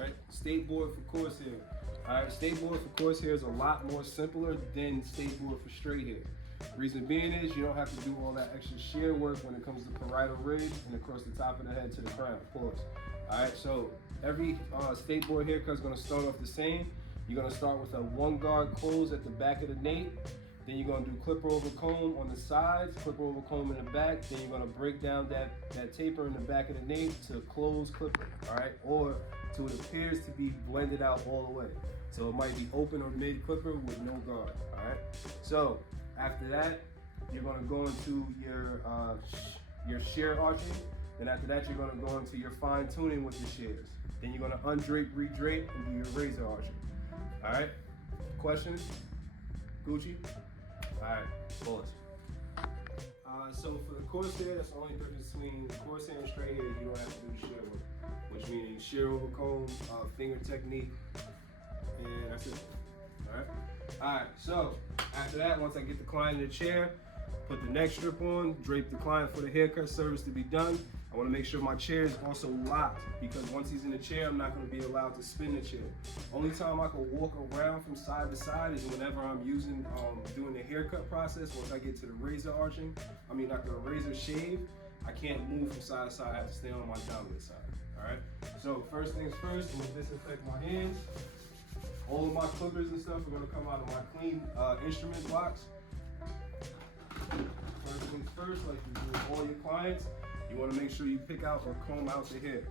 right? State board for coarse hair. All right, state board for coarse hair is a lot more simpler than state board for straight hair. Reason being is you don't have to do all that extra shear work when it comes to parietal ridge and across the top of the head to the crown, of course. All right, so every state board haircut is going to start off the same. You're going to start with a 1 guard close at the back of the nape. Then you're going to do clipper over comb on the sides, clipper over comb in the back. Then you're going to break down that taper in the back of the nape to close clipper, all right? Or to it appears to be blended out all the way. So it might be open or mid clipper with no guard, all right? So after that, you're going to go into your shear arching. Then after that, you're going to go into your fine tuning with the shears. Then you're going to undrape, redrape, and do your razor arching. All right? Questions? Gucci? All right, pause. So for the coarse hair, that's the only difference between coarse hair and straight hair. You don't have to do the shear work, which means shear over comb, finger technique, and that's it. All right. All right. So after that, once I get the client in the chair, put the neck strip on, drape the client for the haircut service to be done. I want to make sure my chair is also locked because once he's in the chair, I'm not going to be allowed to spin the chair. Only time I can walk around from side to side is whenever I'm doing the haircut process. Once I get to the razor arching, not the razor shave, I can't move from side to side. I have to stay on my dominant side. All right. So first things first, I'm going to disinfect my hands. All of my clippers and stuff are going to come out of my clean instrument box. First things first, like you do with all your clients, you want to make sure you pick out or comb out the hair.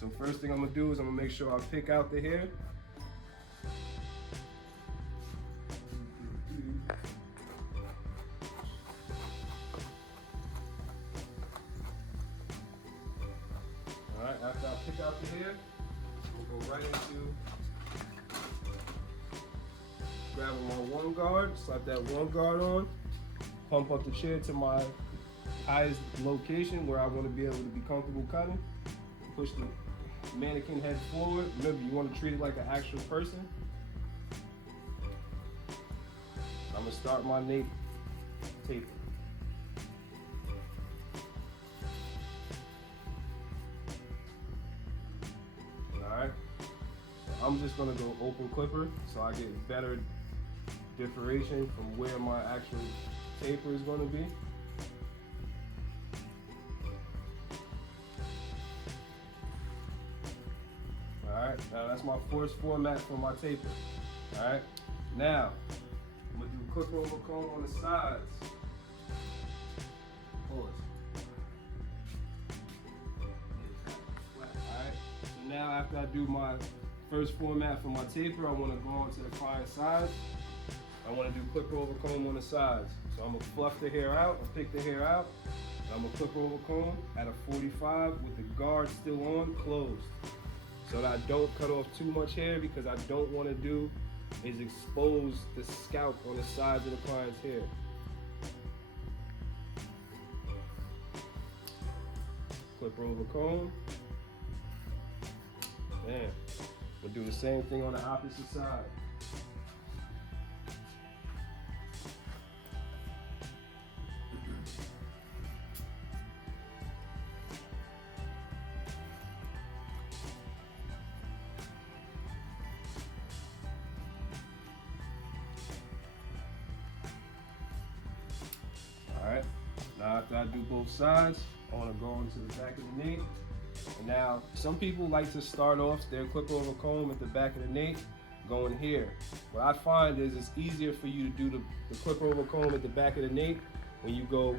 So first thing I'm going to do is I'm going to make sure I pick out the hair. All right, after I pick out the hair, we'll go right into grabbing my 1 guard, slap that 1 guard on, pump up the chair to my highest location where I want to be able to be comfortable cutting. Push the mannequin head forward. Remember, you want to treat it like an actual person. I'm going to start my nape taper. Alright, so I'm just going to go open clipper so I get better differentiation from where my actual taper is going to be. Alright, now that's my first format for my taper. Alright, now I'm going to do clipper over comb on the sides. Pause. Alright, so now after I do my first format for my taper, I want to go on to the client sides. I want to do clipper over comb on the sides. So I'm going to fluff the hair out, I'll pick the hair out, and I'm going to clipper over comb at a 45 with the guard still on, closed. So that I don't cut off too much hair because I don't want to do is expose the scalp on the sides of the client's hair. Clipper over comb. Man, we'll do the same thing on the opposite side. Alright, now after I do both sides, I want to go into the back of the nape. And now, some people like to start off their clipper over comb at the back of the nape, going here. What I find is it's easier for you to do the clipper over comb at the back of the nape when you go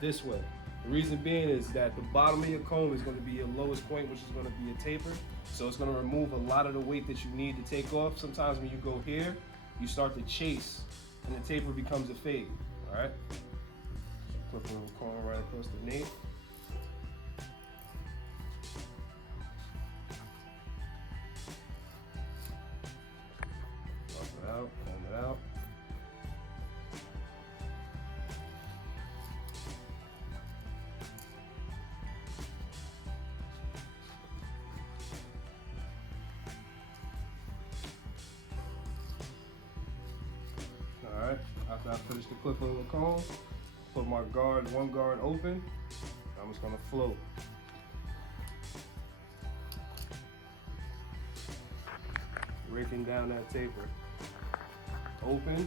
this way. The reason being is that the bottom of your comb is going to be your lowest point, which is going to be a taper. So it's going to remove a lot of the weight that you need to take off. Sometimes when you go here, you start to chase and the taper becomes a fade, all right? Clipper over comb right across the nape. Buff it out, comb it out. Alright, after I finish the clipper over comb, put my guard, 1 guard open. I'm just gonna float. breaking down that taper. Open.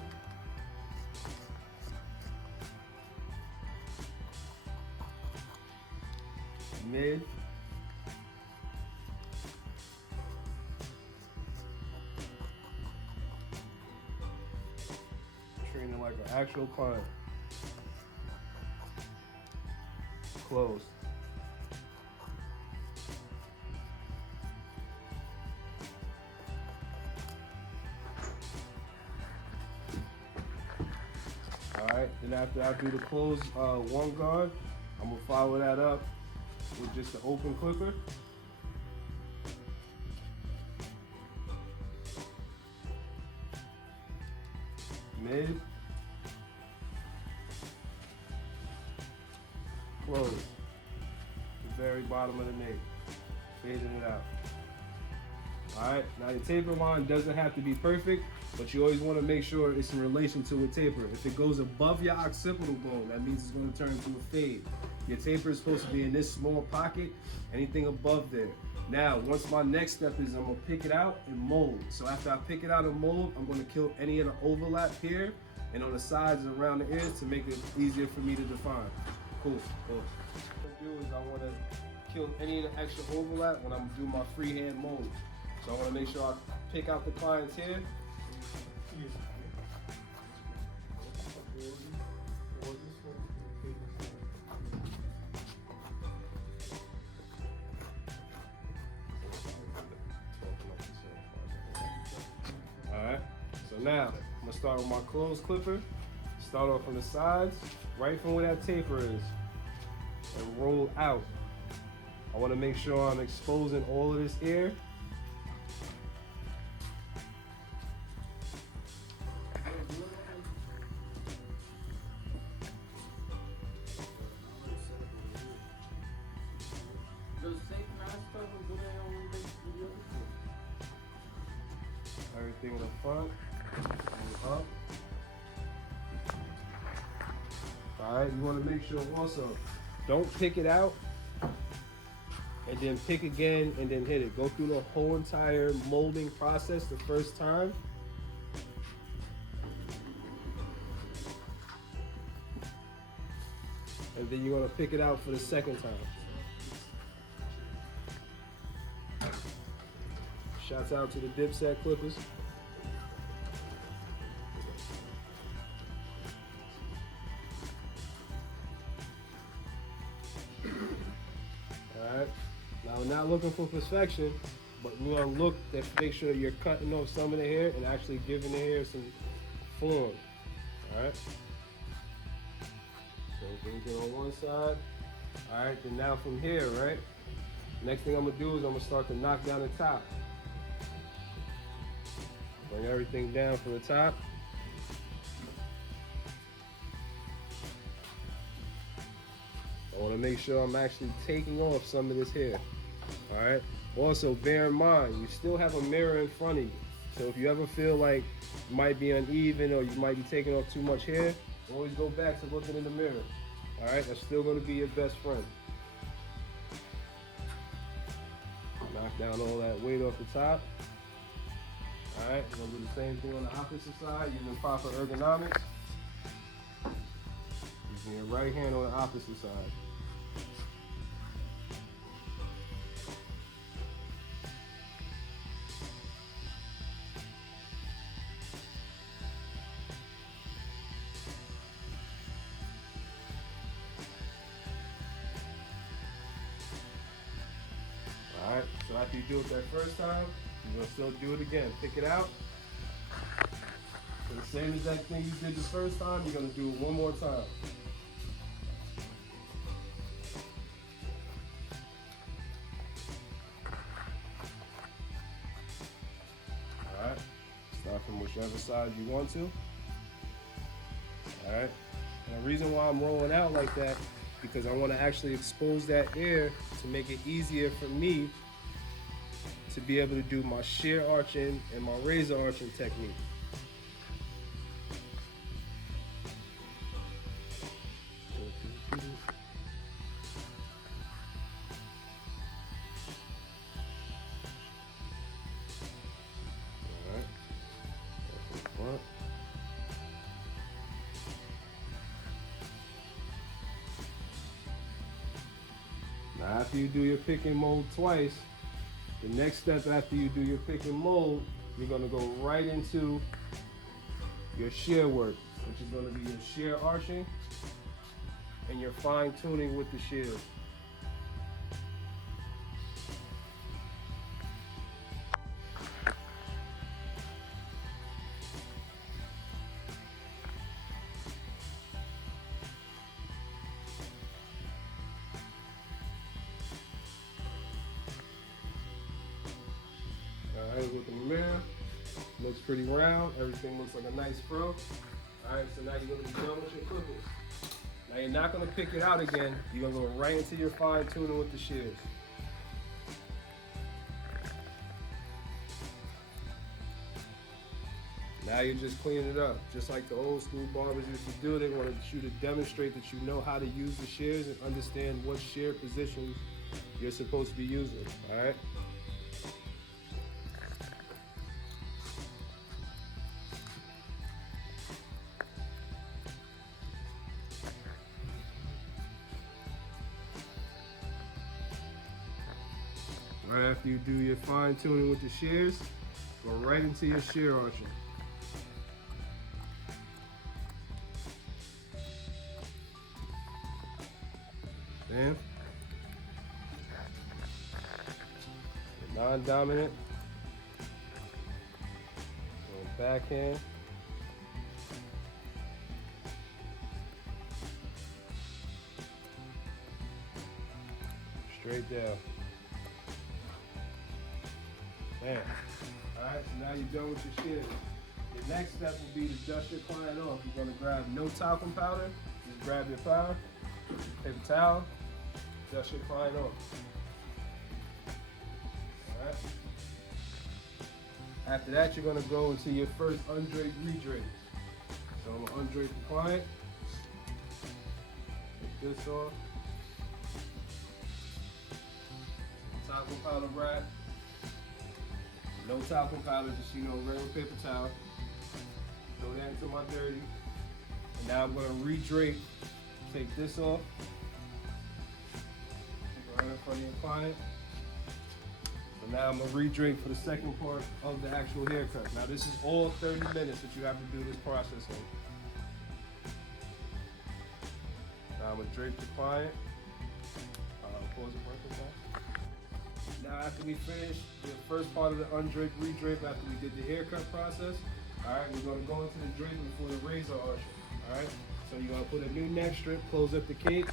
Mid. Treating it like an actual client. Close. Alright, then after I do the close one guard, I'm gonna follow that up with just the open clipper. Mid. Close. The very bottom of the nape. Fading it out. Alright, now your taper line doesn't have to be perfect, but you always want to make sure it's in relation to a taper. If it goes above your occipital bone, that means it's going to turn into a fade. Your taper is supposed to be in this small pocket, anything above there. Now, once my next step is I'm going to pick it out and mold. So after I pick it out and mold, I'm going to kill any of the overlap here and on the sides and around the ears to make it easier for me to define. Cool, cool. What I'm going to do is I want to kill any of the extra overlap when I'm doing my freehand mold. So I want to make sure I pick out the client's hair. Alright, so now I'm going to start with my closed clipper. Start off from the sides, right from where that taper is, and roll out. I want to make sure I'm exposing all of this air. Everything in the front and up. Alright, you want to make sure also, don't pick it out and then pick again and then hit it. Go through the whole entire molding process the first time. And then you're going to pick it out for the second time. Shouts out to the dipset clippers. Alright, now we're not looking for perfection, but we want to look to make sure you're cutting off some of the hair and actually giving the hair some form. Alright, so things are on one side. Alright, then now from here, right? Next thing I'm going to do is I'm going to start to knock down the top. Bring everything down from the top. I want to make sure I'm actually taking off some of this hair. Alright? Also, bear in mind, you still have a mirror in front of you. So if you ever feel like you might be uneven or you might be taking off too much hair, always go back to looking in the mirror. Alright? That's still going to be your best friend. Knock down all that weight off the top. Alright, we're going to do the same thing on the opposite side using proper ergonomics. Using your right hand on the opposite side. Alright, so after you do it that first time, you're going to still do it again. Pick it out. So the same exact thing you did the first time, you're going to do it one more time. Alright, start from whichever side you want to. Alright, and the reason why I'm rolling out like that, because I want to actually expose that air to make it easier for me to be able to do my shear arching and my razor arching technique. Now after you do your pick and mold twice, the next step after you do your pick and mold, you're gonna go right into your shear work, which is gonna be your shear arching and your fine tuning with the shears. Alright, look in the mirror. Looks pretty round. Everything looks like a nice fro. Alright, so now you're going to be done with your clippers. Now you're not going to pick it out again. You're going to go right into your fine tuning with the shears. Now you're just cleaning it up. Just like the old school barbers used to do. They wanted you to demonstrate that you know how to use the shears and understand what shear positions you're supposed to be using. Alright? Right after you do your fine tuning with the shears, go right into your shear arching. Then, non-dominant, backhand, straight down. Man. Alright, so now you're done with your shears. Your next step will be to dust your client off. You're going to grab no talcum powder. Just grab your powder, paper towel, dust your client off. Alright. After that, you're going to go into your first undrape redrape. So I'm going to undrape the client. Take this off. Talcum powder wrap. No talcum powder, just regular paper towel. Throw that into my dirty. And now I'm gonna re-drape. Take this off. Go right in front of your client. So now I'm gonna re-drape for the second part of the actual haircut. Now this is all 30 minutes that you have to do this process in. Now I'm gonna drape the client. Pause it for a second. Now after we finish the first part of the undrape, redrape after we did the haircut process, alright, we're going to go into the draping for the razor arching. Alright, so you're going to put a new neck strip, close up the cape.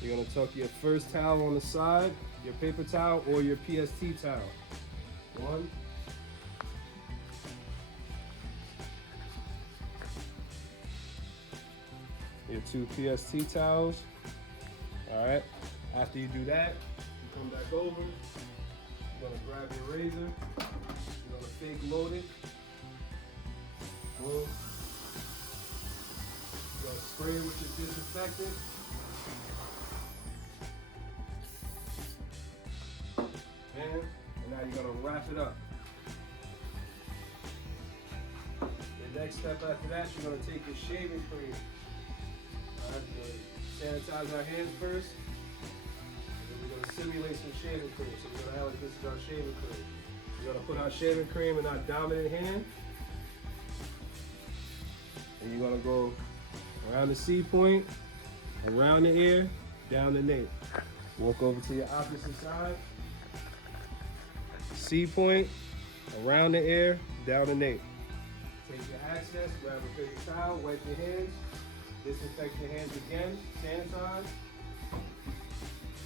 You're going to tuck your first towel on the side, your paper towel or your PST towel. 1. Your 2 PST towels. Alright, after you do that, you come back over. You're gonna grab your razor. You're gonna fake load it. Boom. You're gonna spray it with your disinfectant. And now you're gonna wrap it up. The next step after that, you're gonna take your shaving cream. Alright, sanitize our hands first. Simulate some shaving cream. So we're gonna have like this is our shaving cream. We're gonna put our shaving cream in our dominant hand. And you're gonna go around the C point, around the ear, down the nape. Walk over to your opposite side. C point, around the ear, down the nape. Take your access, grab a paper towel, wipe your hands, disinfect your hands again, sanitize.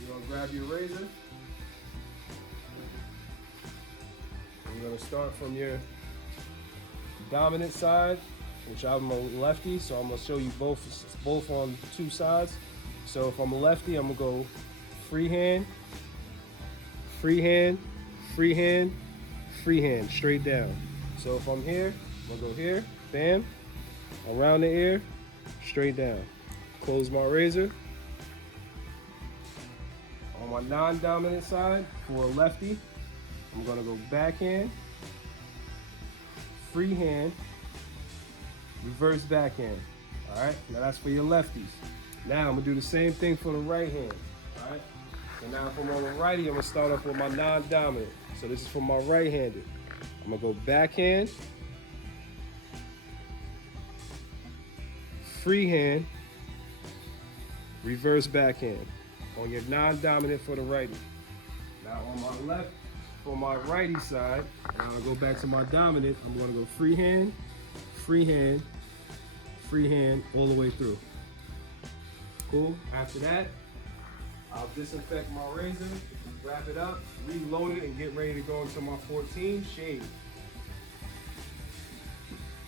You're gonna grab your razor. And you're gonna start from your dominant side, which I'm a lefty, so I'm gonna show you both on 2 sides. So if I'm a lefty, I'm gonna go free hand, free hand, free hand, free hand, straight down. So if I'm here, I'm gonna go here, bam, around the ear, straight down. Close my razor. On my non-dominant side, for a lefty, I'm gonna go backhand, free hand, reverse backhand. All right, now that's for your lefties. Now I'm gonna do the same thing for the right hand. All right, So now if I'm on the righty, I'm gonna start off with my non-dominant. So this is for my right-handed. I'm gonna go backhand, freehand, reverse backhand on your non-dominant for the righty. Now on my left, for my righty side, now I'll go back to my dominant. I'm gonna go freehand, freehand, freehand all the way through. Cool. After that, I'll disinfect my razor, wrap it up, reload it, and get ready to go into my 14 shave.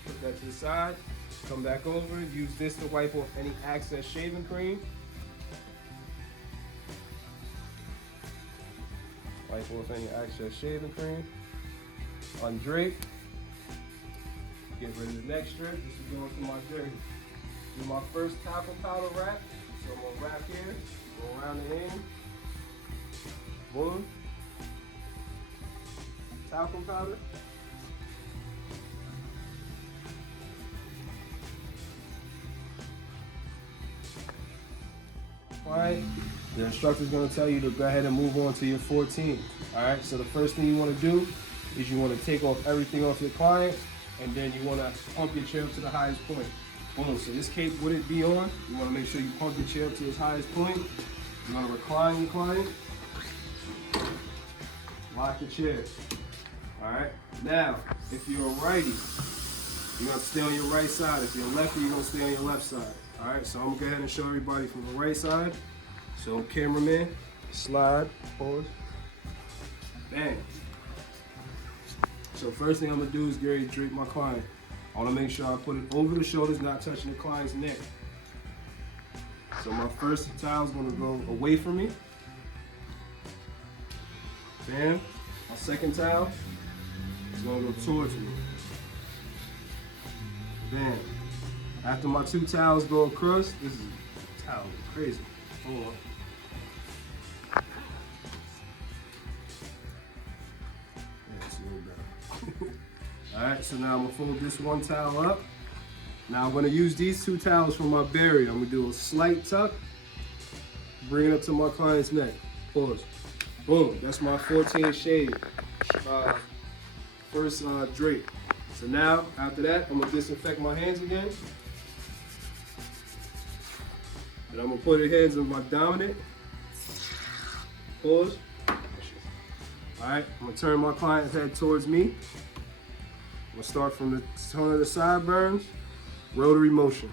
Put that to the side, come back over, use this to wipe off any excess shaving cream. Wipe off any excess shaving cream. Undrape. Get rid of the next strip. This is going to my drape. Do my first talcum powder wrap. So I'm gonna wrap here, go around the end. Boom. Talcum powder. Alright, the instructor's gonna tell you to go ahead and move on to your 14. Alright, so the first thing you wanna do is you wanna take off everything off your client, and then you wanna pump your chair up to the highest point. Boom, so this cape wouldn't be on. You wanna make sure you pump your chair up to its highest point. You wanna recline your client. Lock the chair. Alright, now, if you're a righty, you're gonna stay on your right side. If you're a lefty, you're gonna stay on your left side. Alright, so I'm gonna go ahead and show everybody from the right side. So cameraman, slide, pause, bang. So first thing I'm gonna do is get ready to drape my client. I wanna make sure I put it over the shoulders, not touching the client's neck. So my first towel is gonna go away from me. Bam. My second towel is gonna go towards me. Bam. After my two towels go across, this is towel crazy. Hold on. Yeah, it's a little better. Alright, so now I'm gonna fold this one towel up. Now I'm gonna use these two towels for my barrier. I'm gonna do a slight tuck, bring it up to my client's neck. Pause. Boom, that's my 14 shade. First drape. So now, after that, I'm gonna disinfect my hands again. And I'm gonna put the hands on my dominant. Pause. Alright, I'm gonna turn my client's head towards me. I'm gonna start from the tone of the sideburns, rotary motion.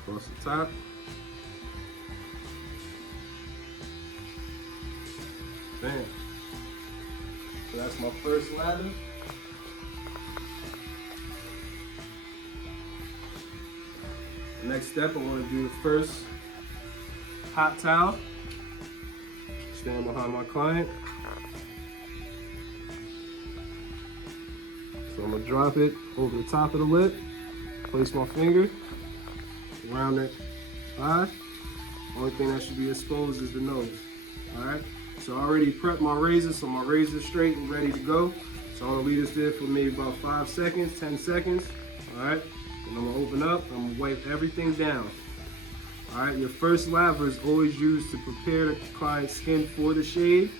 Across the top. Bam. So that's my first lather. Next step, I want to do the first hot towel. Stand behind my client. So I'm going to drop it over the top of the lip, place my finger around that eye. Only thing that should be exposed is the nose. Alright, so I already prepped my razor, so my razor's straight and ready to go. So I'm going to leave this there for maybe about 5 seconds, 10 seconds. Alright. And I'm gonna open up, I'm gonna wipe everything down. All right, your first lather is always used to prepare the client's skin for the shave,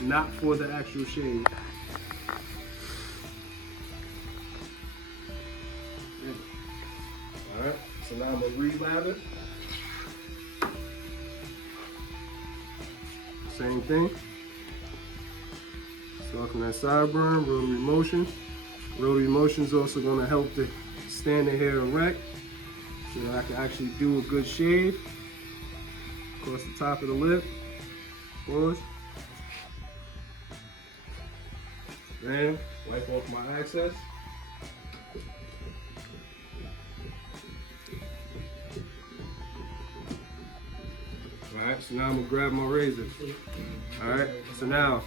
not for the actual shave. All right, so now I'm gonna re-lather. Same thing. Start from that sideburn, rotary motion. Rotary motion is also going to help to stand the hair erect so that I can actually do a good shave. Across the top of the lip. Pause. Then wipe off my excess. Alright, so now I'm going to grab my razor. Alright, so now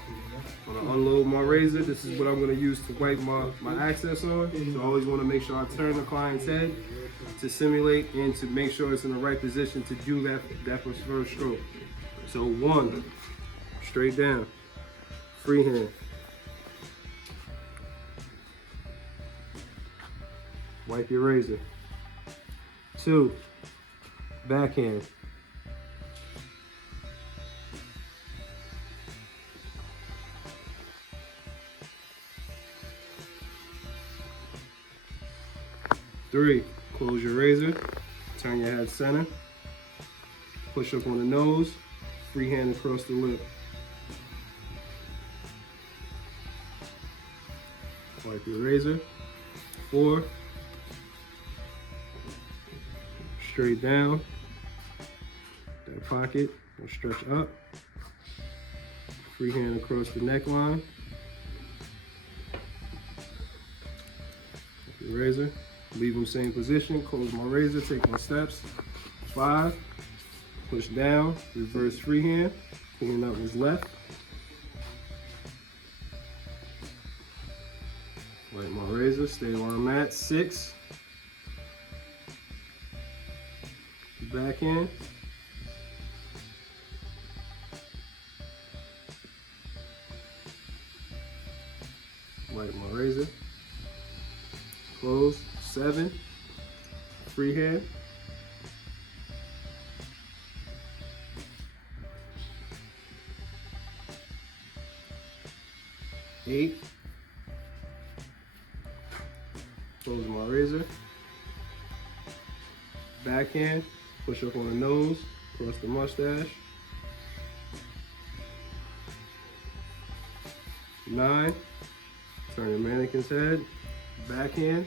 I'm going to unload my razor. This is what I'm going to use to wipe my excess on. So I always want to make sure I turn the client's head to simulate and to make sure it's in the right position to do that first stroke. So 1, straight down, freehand, Wipe your razor. 2, backhand. 3, close your razor, turn your head center, push up on the nose, freehand across the lip. Wipe your razor. 4, straight down, that pocket will stretch up, freehand across the neckline. Wipe your razor. Leave them same position, close my razor, take my steps. 5, push down, reverse freehand, clean up his left. Wipe my razor, stay where I'm at. 6, backhand. 'Wipe my razor, close. 7, freehand. 8, close my razor. Backhand, push up on the nose, cross the mustache. 9, turn the mannequin's head, backhand.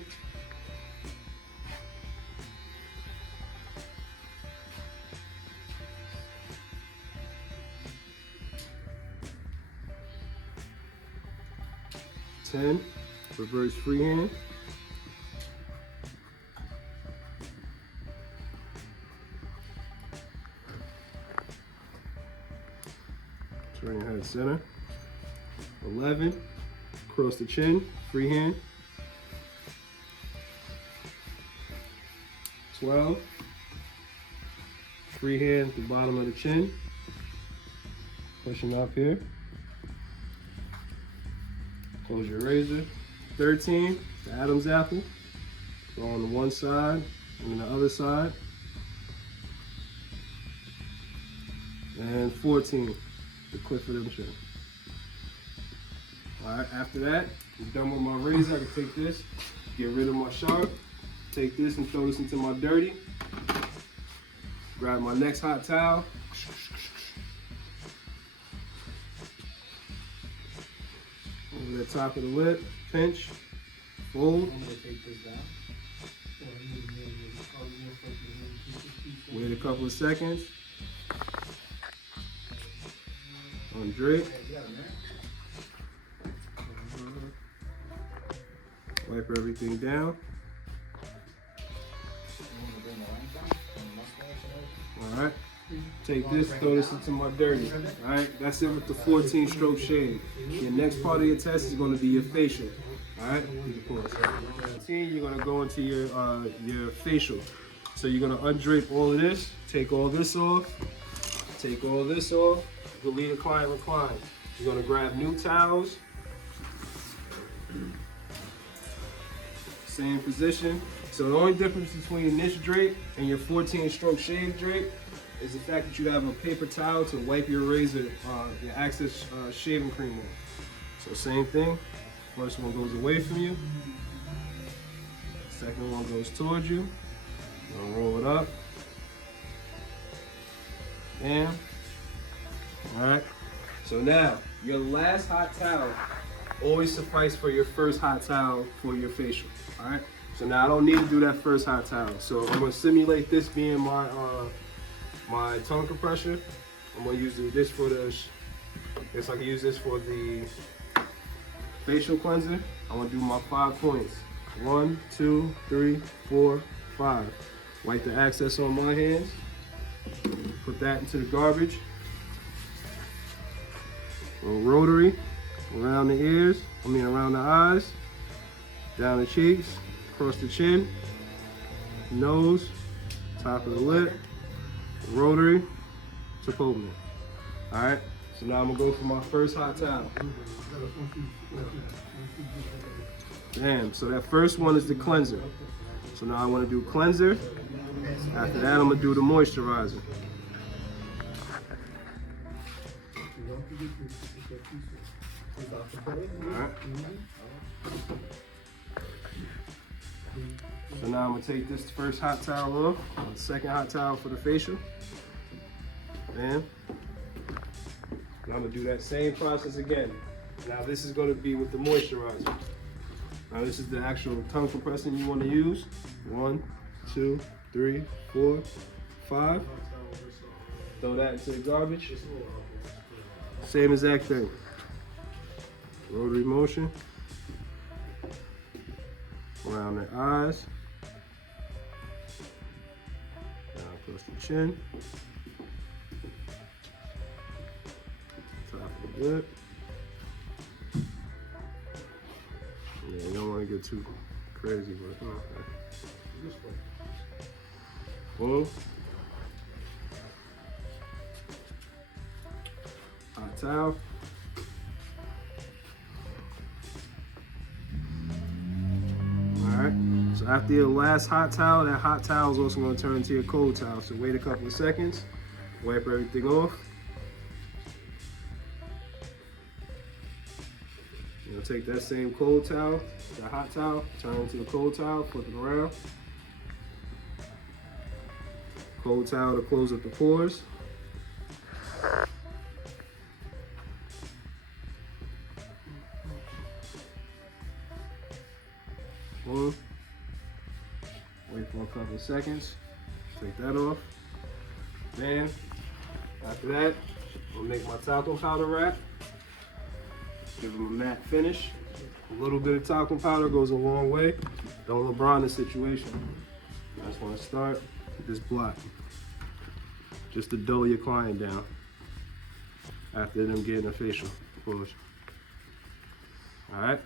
10, reverse freehand. 'Turn your head center. 11, cross the chin, freehand. 12, freehand at the bottom of the chin, pushing up here. Close your razor. 13, the Adam's apple. Go on the one side and the other side. And 14, the Clifford of the chin. All right, after that, I'm done with my razor. I can take this, get rid of my sharp, take this and throw this into my dirty. Grab my next hot towel. Over the top of the lip, pinch, fold. I'm going to take this down. Wait a couple of seconds. Undrape. Wipe everything down. Alright. Take this, throw this into my dirty. Alright, that's it with the 14 stroke shave. Your next part of your test is going to be your facial. Alright, you can pause. 14, you're going to go into your facial. So you're going to undrape all of this, take all this off, take all this off, delete a client recline. You're going to grab new towels. Same position. So the only difference between this drape and your 14 stroke shave drape is the fact that you have a paper towel to wipe your razor, your excess shaving cream on. So same thing. First one goes away from you. Second one goes towards you. You're gonna roll it up. Bam. All right. So now your last hot towel always suffice for your first hot towel for your facial. All right. So now I don't need to do that first hot towel. So I'm gonna simulate this being my my tongue compressor. I'm gonna use this for the. I guess I can use this for the facial cleanser. I'm gonna do my 5 points. 1, 2, 3, 4, 5. Wipe the excess on my hands. Put that into the garbage. A rotary around the ears. Around the eyes. Down the cheeks. Across the chin. Nose. Top of the lip. Rotary to Tapering. Alright, so now I'm gonna go for my first hot towel. Damn, so that first one is the cleanser. So now I want to do cleanser. After that, I'm gonna do the moisturizer. Alright. So now I'm gonna take this first hot towel off, the second hot towel for the facial. And I'm gonna do that same process again. Now this is gonna be with the moisturizer. Now this is the actual tongue compressing you want to use. 1, 2, 3, 4, 5. Throw that into the garbage. Same exact thing. Rotary motion around the eyes. Down across the chin. Top of the lip. Yeah, you don't want to get too crazy, but okay. Boom. Hot towel. Alright, so after your last hot towel, that hot towel is also going to turn into your cold towel. So wait a couple of seconds, wipe everything off. You'll take that same cold towel, that hot towel, turn it into the cold towel, flip it around. Cold towel to close up the pores. Boom. Wait for a couple of seconds. Take that off. Then, after that, I'll make my talcum powder wrap. Give them a matte finish. A little bit of talcum powder goes a long way. Don't LeBron the situation. I just want to start with this block. Just to dull your client down after them getting a facial, of course. All right.